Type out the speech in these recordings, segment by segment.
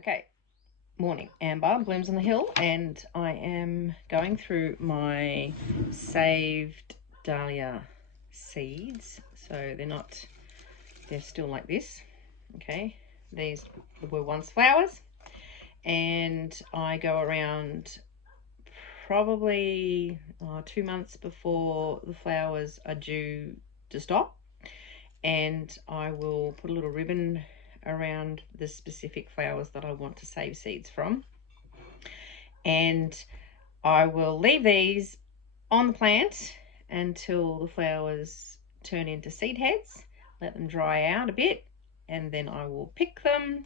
Okay, morning. Amber, Blooms on the Hill, and I am going through my saved dahlia seeds. So they're still like this. Okay, these were once flowers, and I go around probably 2 months before the flowers are due to stop, and I will put a little ribbon around the specific flowers that I want to save seeds from, and I will leave these on the plant until the flowers turn into seed heads, let them dry out a bit, and then I will pick them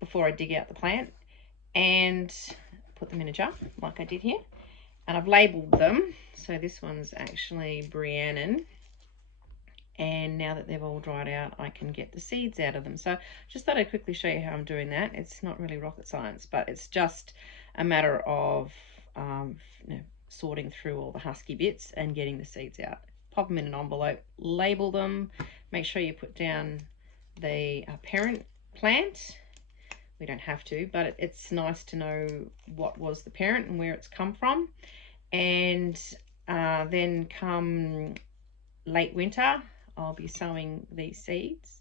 before I dig out the plant and put them in a jar like I did here. And I've labelled them, so this one's actually Briannan, and now that they've all dried out, I can get the seeds out of them. So just thought I'd quickly show you how I'm doing that. It's not really rocket science, but it's just a matter of sorting through all the husky bits and getting the seeds out. Pop them in an envelope, label them, make sure you put down the parent plant. We don't have to, but it's nice to know what was the parent and where it's come from. And then come late winter, I'll be sowing these seeds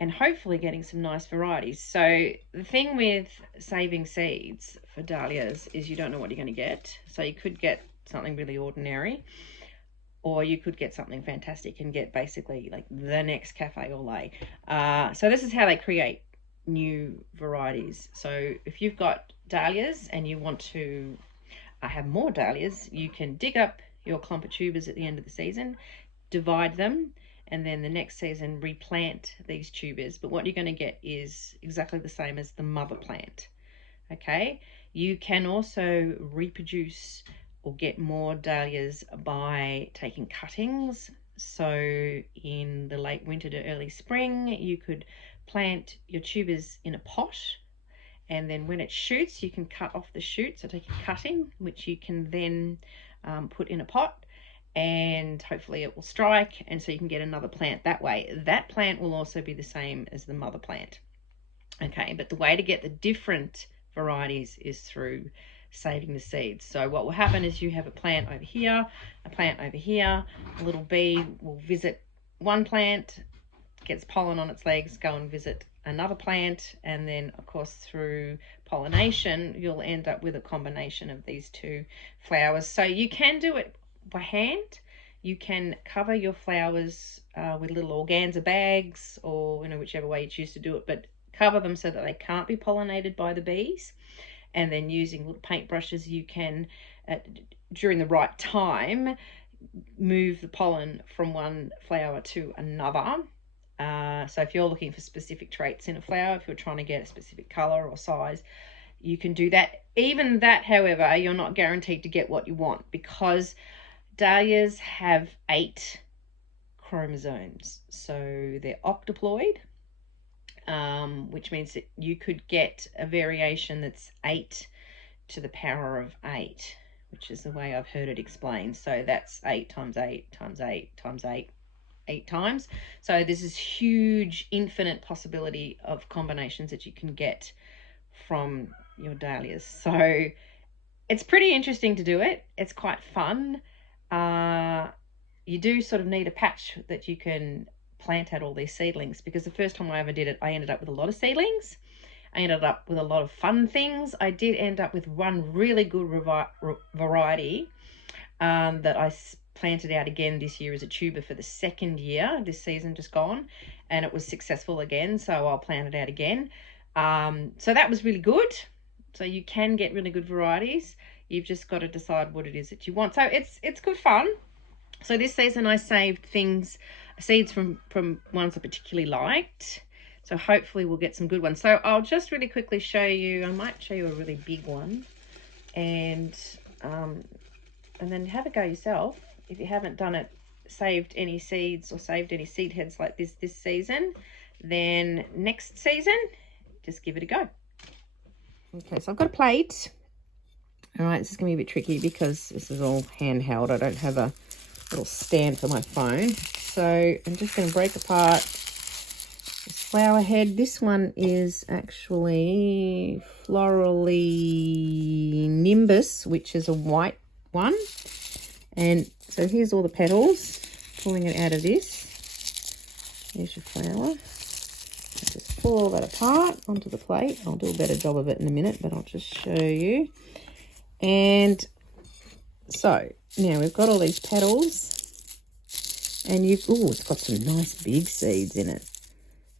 and hopefully getting some nice varieties. So the thing with saving seeds for dahlias is you don't know what you're going to get. So you could get something really ordinary, or you could get something fantastic and get basically like the next cafe au lait. So this is how they create new varieties. So if you've got dahlias and you want to have more dahlias, you can dig up your clump of tubers at the end of the season, divide them, and then the next season replant these tubers. But what you're going to get is exactly the same as the mother plant. Okay, you can also reproduce or get more dahlias by taking cuttings. So in the late winter to early spring, you could plant your tubers in a pot, and then when it shoots, you can cut off the shoot. So take a cutting, which you can then put in a pot, and hopefully it will strike, and so you can get another plant that way. That plant will also be the same as the mother plant. Okay, but the way to get the different varieties is through saving the seeds. So what will happen is you have a plant over here, a plant over here. A little bee will visit one plant, gets pollen on its legs, go and visit another plant, and then of course through pollination you'll end up with a combination of these two flowers. So you can do it by hand. You can cover your flowers with little organza bags, or whichever way you choose to do it, but cover them so that they can't be pollinated by the bees. And then using little paintbrushes, you can during the right time move the pollen from one flower to another. So if you're looking for specific traits in a flower, if you're trying to get a specific color or size, you can do that. Even that, however, you're not guaranteed to get what you want, because dahlias have 8 chromosomes. So they're octoploid, which means that you could get a variation that's 8 to the power of 8, which is the way I've heard it explained. So that's 8 times 8 times 8 times 8, 8 times. So this is huge, infinite possibility of combinations that you can get from your dahlias. So it's pretty interesting to do it. It's quite fun. You do sort of need a patch that you can plant out all these seedlings, because the first time I ever did it, I ended up with a lot of seedlings. I ended up with a lot of fun things. I did end up with one really good variety that I planted out again this year as a tuber for the second year, this season just gone, and it was successful again, so I'll plant it out again. So that was really good. So you can get really good varieties. You've just got to decide what it is that you want. So it's good fun. So this season I saved seeds from ones I particularly liked. So hopefully we'll get some good ones. So I'll just really quickly show you. I might show you a really big one, and then have a go yourself if you haven't done it. Saved any seeds or saved any seed heads like this season, then next season just give it a go. Okay, so I've got a plate. All right, this is gonna be a bit tricky because this is all handheld. I don't have a little stand for my phone, so I'm just going to break apart the flower head. This one is actually Florally Nimbus, which is a white one. And so here's all the petals, pulling it out of this. There's your flower. Just pull all that apart onto the plate. I'll do a better job of it in a minute, but I'll just show you. And so now we've got all these petals, and it's got some nice big seeds in it.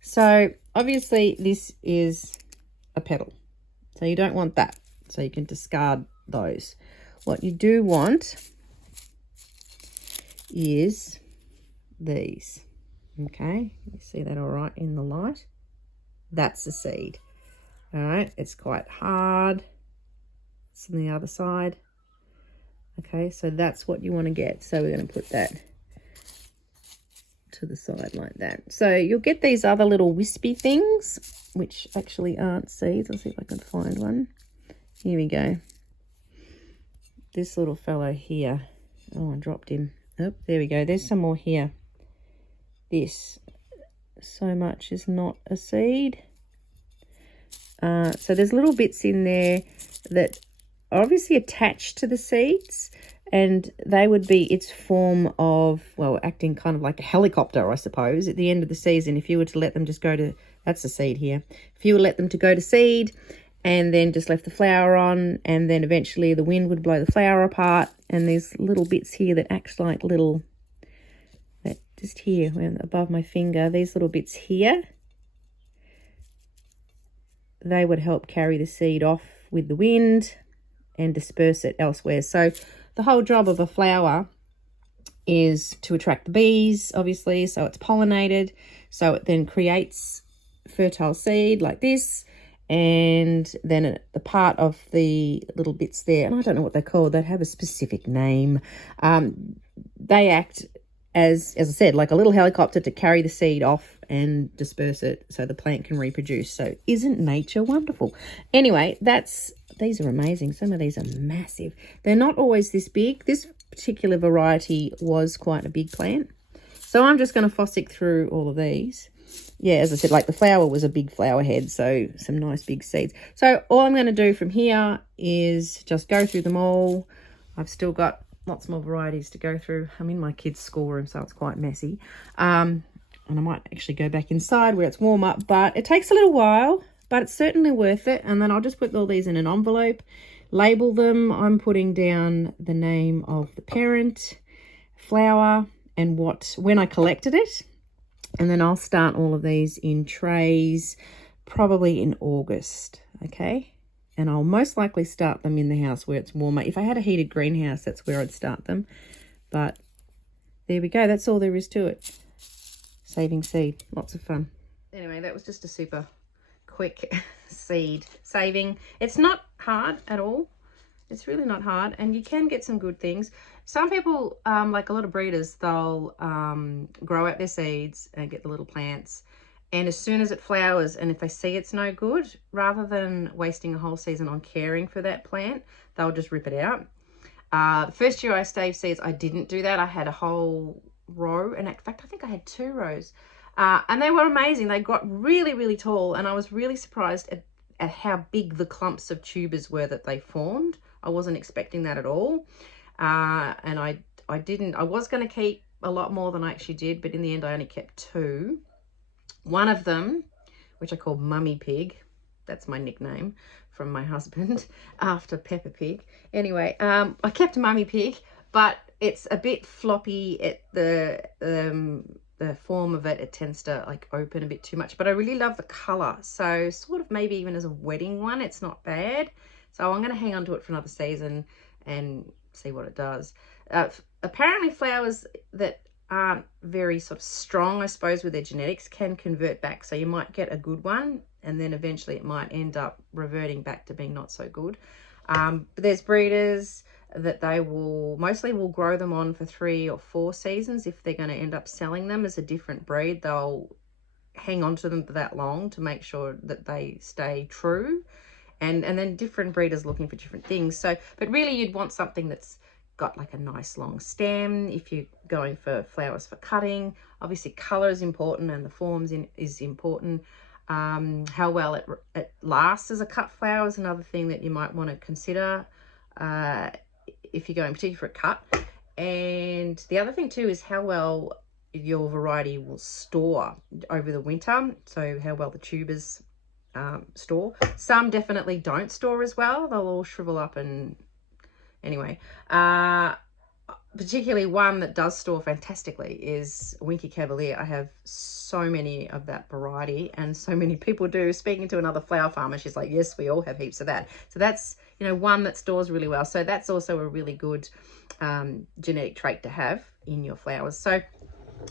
So obviously this is a petal, so you don't want that. So you can discard those. What you do want is these. Okay, you see that all right in the light? That's the seed. All right, it's quite hard. It's on the other side. Okay, so that's what you want to get. So we're going to put that to the side like that. So you'll get these other little wispy things, which actually aren't seeds. I'll see if I can find one. Here we go. This little fellow here. Oh, I dropped him. Oh, there we go. There's some more here. This so much is not a seed. So there's little bits in there that are obviously attached to the seeds, and they would be its form of, well, acting kind of like a helicopter, I suppose, at the end of the season. If you were to let them just go to, that's the seed here. If you would let them to go to seed and then just left the flower on, and then eventually the wind would blow the flower apart, and there's little bits here that act like little, that just here above my finger, these little bits here, they would help carry the seed off with the wind and disperse it elsewhere. So the whole job of a flower is to attract the bees, obviously, so it's pollinated, so it then creates fertile seed like this, and then the part of the little bits there, and I don't know what they're called, they have a specific name, they act as I said, like a little helicopter to carry the seed off and disperse it so the plant can reproduce. So isn't nature wonderful? Anyway, these are amazing. Some of these are massive. They're not always this big. This particular variety was quite a big plant. So I'm just going to fossick through all of these. Yeah, as I said, like the flower was a big flower head, so some nice big seeds. So all I'm going to do from here is just go through them all. I've still got lots more varieties to go through. I'm in my kids' schoolroom, so it's quite messy. And I might actually go back inside where it's warm up, but it takes a little while, but it's certainly worth it. And then I'll just put all these in an envelope, label them. I'm putting down the name of the parent flower and when I collected it. And then I'll start all of these in trays, probably in August, okay? And I'll most likely start them in the house where it's warmer. If I had a heated greenhouse, that's where I'd start them. But there we go. That's all there is to it. Saving seed. Lots of fun. Anyway, that was just a super quick seed saving. It's not hard at all. It's really not hard. And you can get some good things. Some people, like a lot of breeders, they'll grow out their seeds and get the little plants. And as soon as it flowers, and if they see it's no good, rather than wasting a whole season on caring for that plant, they'll just rip it out. The first year I saved seeds, I didn't do that. I had a whole row, and in fact, I think I had 2 rows. And they were amazing. They got really, really tall, and I was really surprised at how big the clumps of tubers were that they formed. I wasn't expecting that at all. And I was going to keep a lot more than I actually did, but in the end, I only kept 2. One of them, which I call Mummy Pig, that's my nickname from my husband after Peppa Pig. Anyway, I kept Mummy Pig, but it's a bit floppy. The form of it tends to like open a bit too much, but I really love the color. So sort of maybe even as a wedding one, it's not bad. So I'm going to hang on to it for another season and see what it does. Apparently flowers that aren't very sort of strong, I suppose, with their genetics can convert back. So you might get a good one, and then eventually it might end up reverting back to being not so good. But there's breeders that they will grow them on for 3 or 4 seasons. If they're going to end up selling them as a different breed, they'll hang on to them for that long to make sure that they stay true. And then different breeders looking for different things. So, but really you'd want something that's got like a nice long stem. If you're going for flowers for cutting, Obviously color is important and the forms is important. How well it lasts as a cut flower is another thing that you might want to consider if you're going particularly for a cut. And the other thing too is how well your variety will store over the winter. So how well the tubers store. Some definitely don't store as well. They'll all shrivel up and anyway. Particularly one that does store fantastically is Winky Cavalier. I have so many of that variety, and so many people do. Speaking to another flower farmer, she's like, yes, we all have heaps of that. So that's, you know, one that stores really well. So that's also a really good genetic trait to have in your flowers. So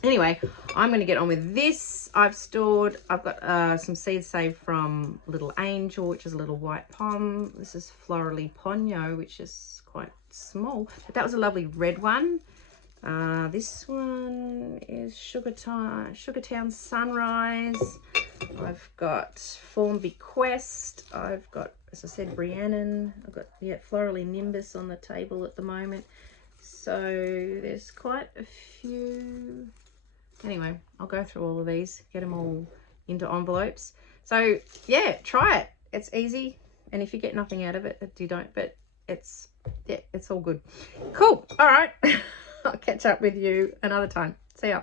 anyway, I'm going to get on with this. I've got some seeds saved from Little Angel, which is a little white pom. This is Florally Ponyo, which is quite small, but that was a lovely red one. This one is Sugartown Sunrise. I've got Form Bequest. I've got, as I said, Rhiannon. I've got, yeah, Florally Nimbus on the table at the moment. So there's quite a few. Anyway, I'll go through all of these, get them all into envelopes. So yeah, try it. It's easy. And if you get nothing out of it, you don't, but it's, yeah, it's all good. Cool. All right. I'll catch up with you another time. See ya.